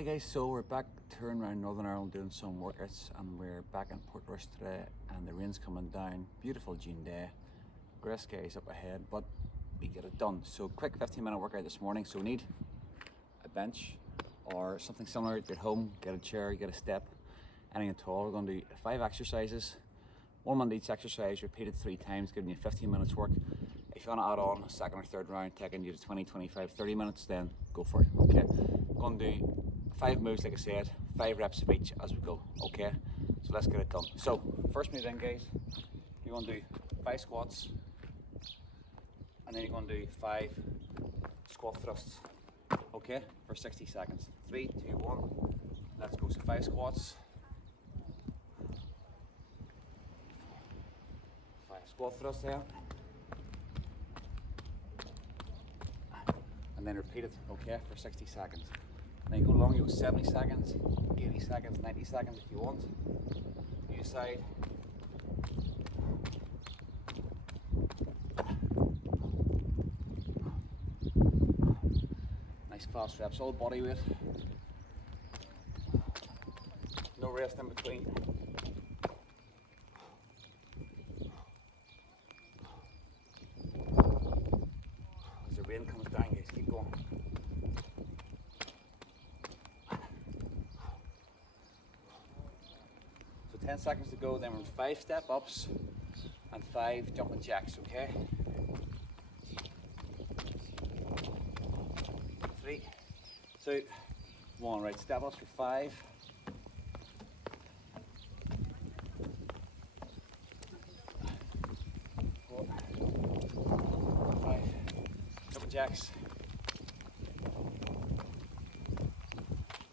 Hi guys, so we're back touring around Northern Ireland doing some workouts, and we're back in Portrush today and the rain's coming down. Beautiful June day, grey skies up ahead, but we get it done. So quick 15-minute workout this morning. So we need a bench or something similar at your home. Get a chair, get a step, anything at all. We're going to do 5 exercises, 1 on each exercise, repeated 3 times, giving you 15 minutes work. If you want to add on a second or third round, taking you to 20, 25, 30 minutes, then go for it, okay? Going to do 5 moves, like I said, 5 reps of each as we go, okay? So let's get it done. So, first move then, guys, you're going to do 5 squats, and then you're going to do 5 squat thrusts, okay? For 60 seconds. 3, 2, 1, let's go. So 5 squats, 5 squat thrusts there. And then repeat it, okay, for 60 seconds. And then you go long, you go 70 seconds, 80 seconds, 90 seconds if you want. New side. Nice fast reps, all body weight. No rest in between. As the rain comes down, guys, keep going. So 10 seconds to go, then we're 5 step ups and 5 jumping jacks, okay? 3, 2, 1, right, step ups for 5. 4, 5, jumping jacks.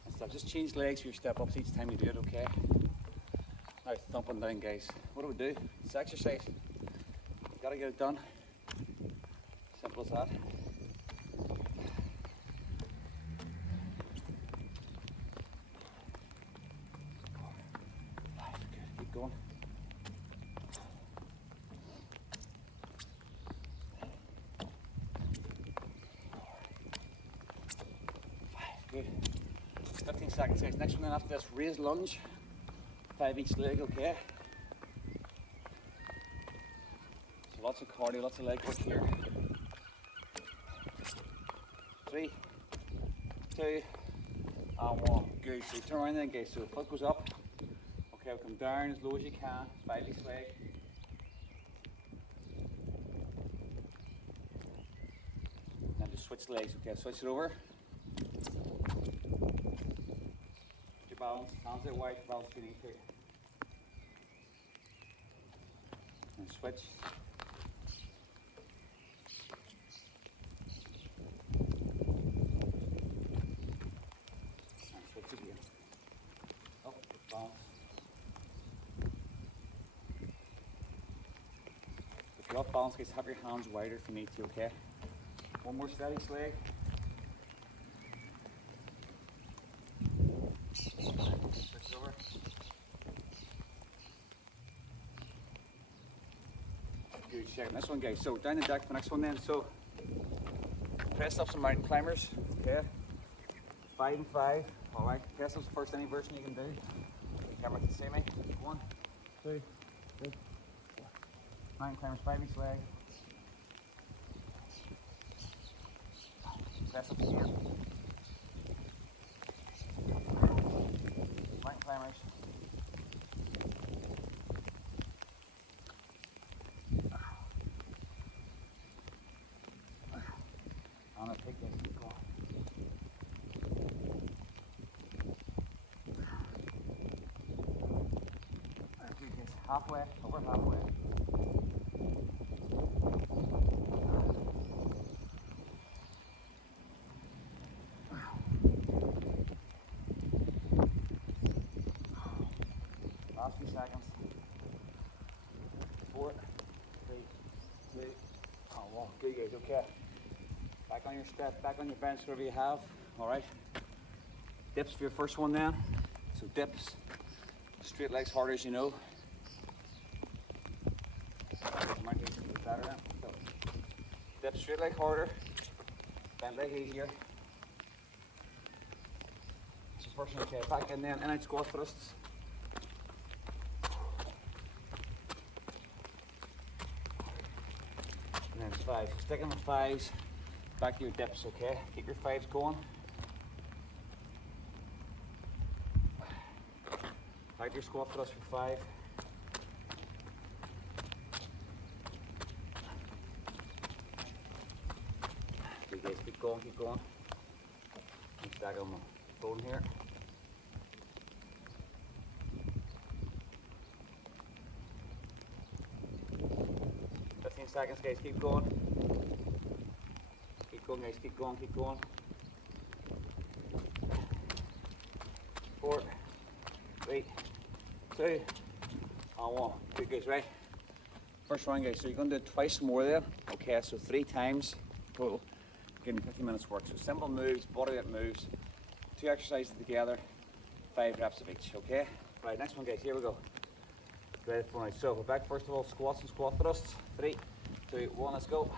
And stuff, just change legs for your step ups each time you do it, okay? Now thumping down, guys. What do we do? It's exercise. You've got to get it done. Simple as that. 5, good. Keep going. 5, good. 15 seconds, guys. Next one then after this, raised lunge. 5 each leg, okay? So lots of cardio, lots of leg work here. 3, 2, and 1. Good. So turn around then, guys. So the foot goes up. Okay, we'll come down as low as you can. 5 each leg. Then just switch legs, okay? Switch it over. Your balance, hands out wide, balance your knee too. And switch. And switch again. Up, balance. If you're off balance, guys, have your hands wider if you need to, okay? One more steady leg. Switch over. Good, check. Next one, guys. So down the deck for the next one then. So press ups and mountain climbers. Okay. 5 and 5. Alright. Press ups first, any version you can do. The camera can see me. 1, 2, 3, 4. Mountain climbers, 5 each leg. Press ups again. Mountain climbers. I'm gonna take this, keep going. Okay, guys, halfway, over halfway. Last few seconds. 4, 3, 2, and 1. Good, guys, okay. Back on your step, back on your bench, whatever you have. All right. Dips for your first one then. So dips, straight legs harder as you know. Might be a bit better then. So, dip straight leg harder, bent leg easier. First one, okay, back in then, in out squat thrusts. And then it's 5. Sticking with 5s, back to your dips, okay? Keep your 5s going. Back to your squat thrust for 5. Good guys, keep going, keep going. Keep stacking on my phone here. 15 seconds, guys, keep going. Keep going, guys, keep going, keep going. 4, 3, 2, and 1. Good, guys, right? First round, guys, so you're going to do it twice more there. Okay, so 3 times total, getting 50 minutes work. So simple moves, body weight moves, 2 exercises together, 5 reps of each, okay? Right, next one, guys, here we go. Ready for now. So we're back first of all, squats and squat thrusts. 3, 2, 1, let's go.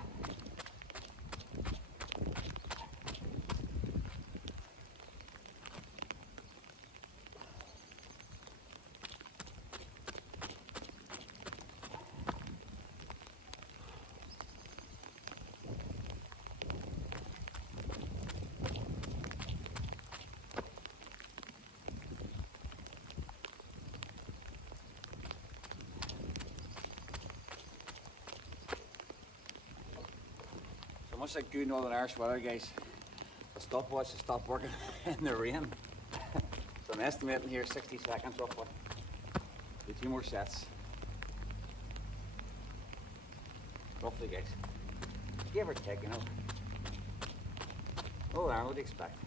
Much like good Northern Irish weather, guys, the stopwatch has stopped working in the rain. So I'm estimating here 60 seconds roughly. Do 2 more sets. Roughly, guys. Give or take, you know. Oh, Aaron, what do you expect?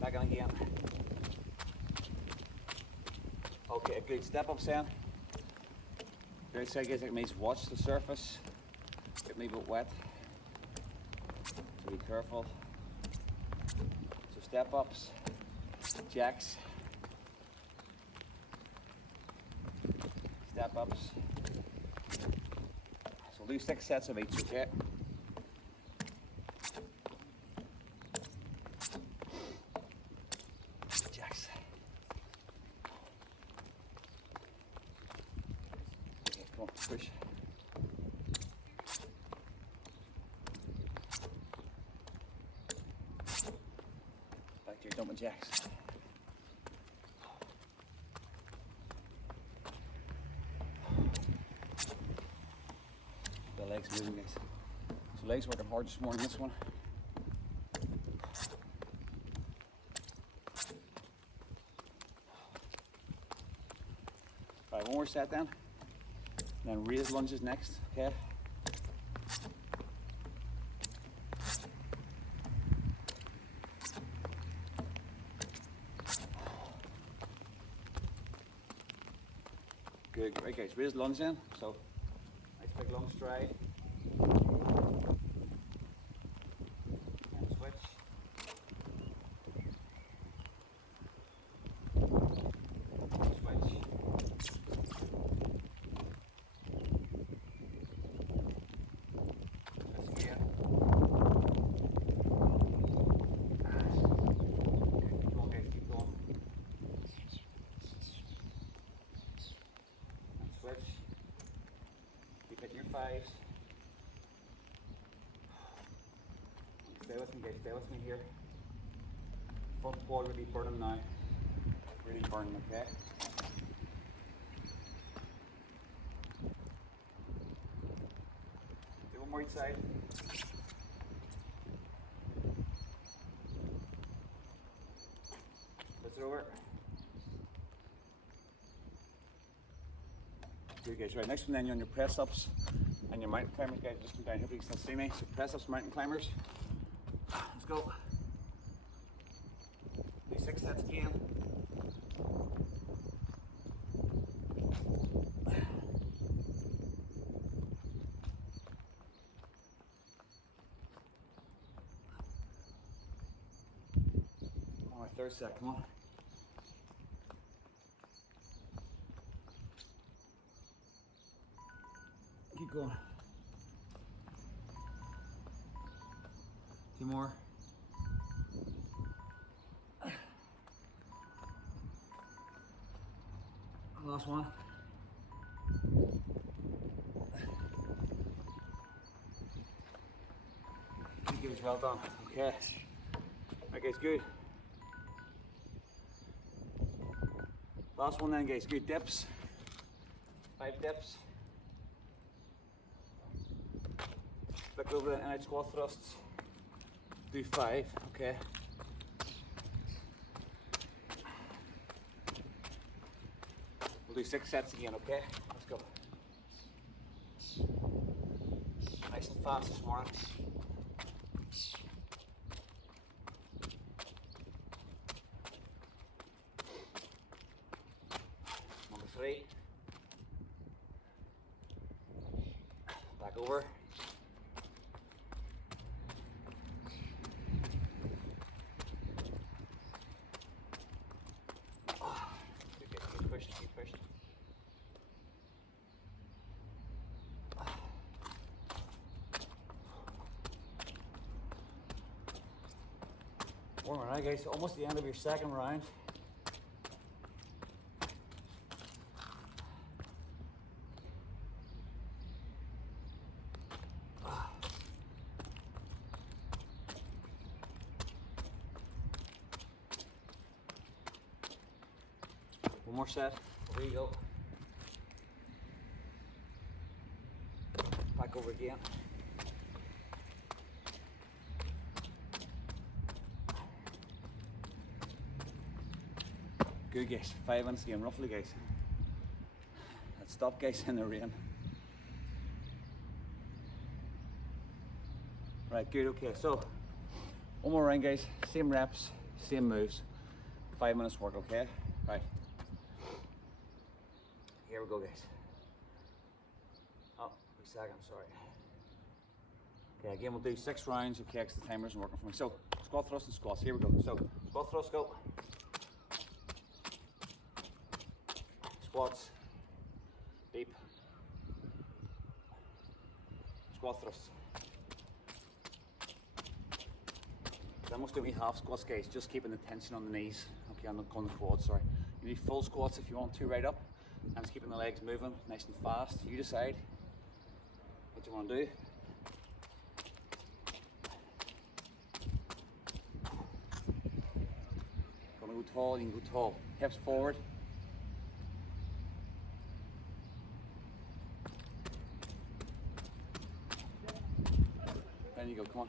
Back on again. Okay, good. Step up, Sam. Right side, guys, that means watch the surface. Get me a bit wet. So be careful. So step ups, jacks, step ups. So do 6 sets of each, okay? Jacks. Come on, push. Back to your jumping jacks. The legs moving, guys. So legs working hard this morning, this one. Right, one more set then. And then raise lunges next, okay? Good, right guys, raise lunge in. So, nice big long stride. And switch. Switch. Switch again. Keep going guys, keep going. Switch. Keep hitting your 5s. Stay with me guys, stay with me here. Front quad really burning now. Really burning, okay? Do one more each side. Switch it over. Good guys, right, next one then you're on your press ups and your mountain climbers, guys. Just come down, hopefully you can still see me. So press ups, mountain climbers. Let's go. Do 6 sets again. On my 3rd set, come on. Keep going. 2 more. Last one. Good guys, well done. Okay. Right guys, good. Last one then guys, good dips. 5 dips. Flick over the in-out squat thrusts. Do 5, okay. We'll do 6 sets again, okay? Let's go. Nice and fast this morning. Number 3. Back over. Keep pushing, keep pushing. One more round, guys. Almost the end of your second round. One more set. There you go. Back over again. Good guys, 5 minutes again, roughly guys. Let's stop guys in the rain. Right, good, okay, so one more round guys, same reps, same moves, 5 minutes work, okay? Right, here we go guys. Oh, wait a second, sorry. Okay, again we'll do 6 rounds, okay, because the timer isn't working for me. So, squat thrust and squats, here we go. So, squat thrust, go. Squats, deep, squat thrusts. Then we'll do half squats guys, just keeping the tension on the knees, okay, on the quads, sorry. You need full squats if you want to right up, and just keeping the legs moving nice and fast. You decide what you want to do. Gonna go tall, you can go tall. Hips forward. There you go, come on.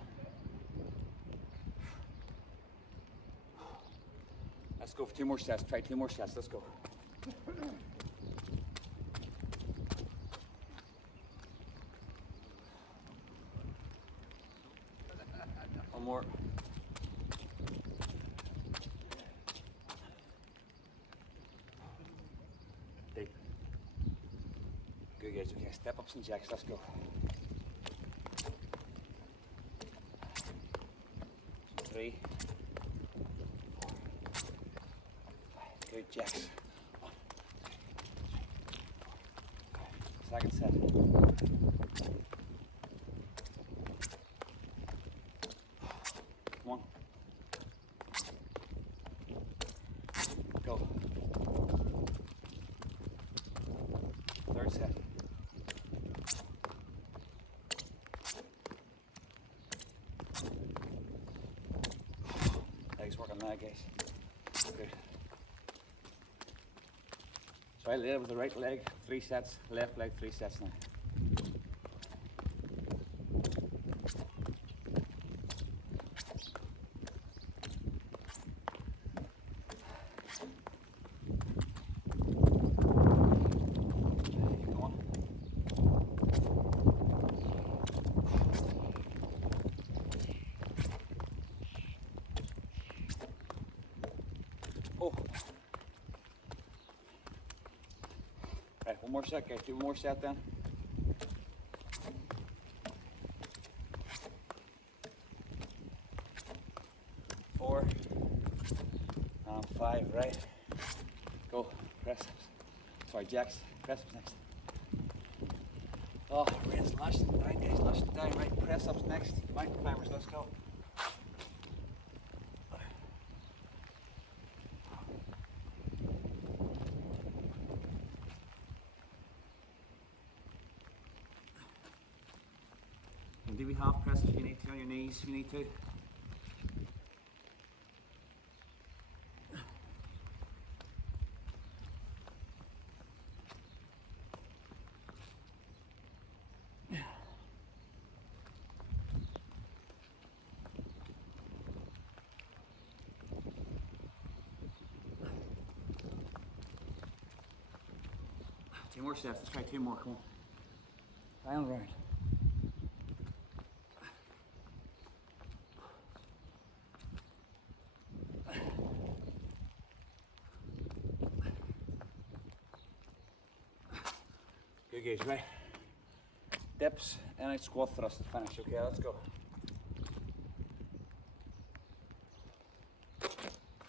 Let's go for 2 more sets. Try 2 more sets. Let's go. One more. Deep. Good guys. Okay, step ups and jacks. Let's go. 3, 4, 5. Good jacks. 1, 2, 3, 4, 5. Second set. Come on. Go. Third set. Legs work on that, guys. Good. So I led with the right leg, 3 sets, left leg, 3 sets now. Oh. Right, one more set, guys. Do one more set then. Four and 5, right? Go. Press ups. Sorry, jacks. Press ups next. Oh, rain's lashing down, guys. Lashing down, right? Press ups next. Mountain climbers, let's go. can do we half press if you need to on your knees if you need to. Two more sets, let's try two more, come on. Final round. Good gauge, right? Dips and a squat thrust to finish. Okay, let's go.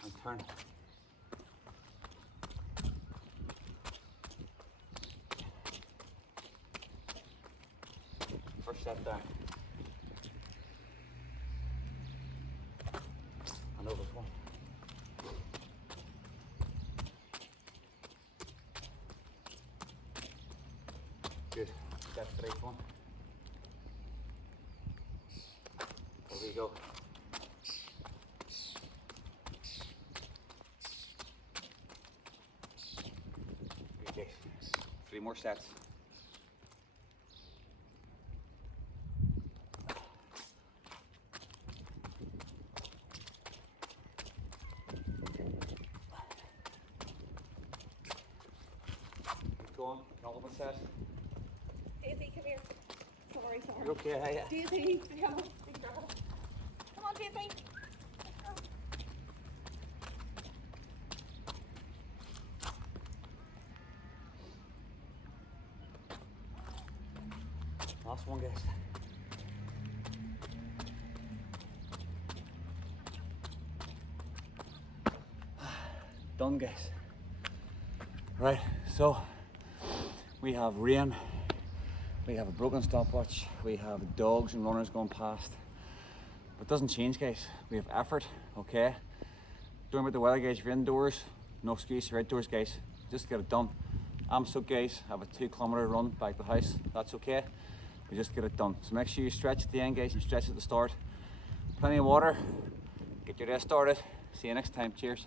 And turn. First set down. And over, come on. Good. Step 3, come on. There we go. Okay. 3 more sets. Keep going. Penultimate set. Daisy, come here. Sorry. You're okay, yeah. Daisy, come on. Big girl. Come on, Daisy. Last one, guys. Done, guys. Right, so we have rain, we have a broken stopwatch, we have dogs and runners going past. But it doesn't change, guys. We have effort, okay? Don't worry about the weather, guys. If you're indoors, no excuse. You're outdoors, guys. Just get it done. I'm soaked, guys. I have a 2-kilometer run back to the house. That's okay. We just get it done. So make sure you stretch at the end, guys, and stretch at the start. Plenty of water. Get your day started. See you next time. Cheers.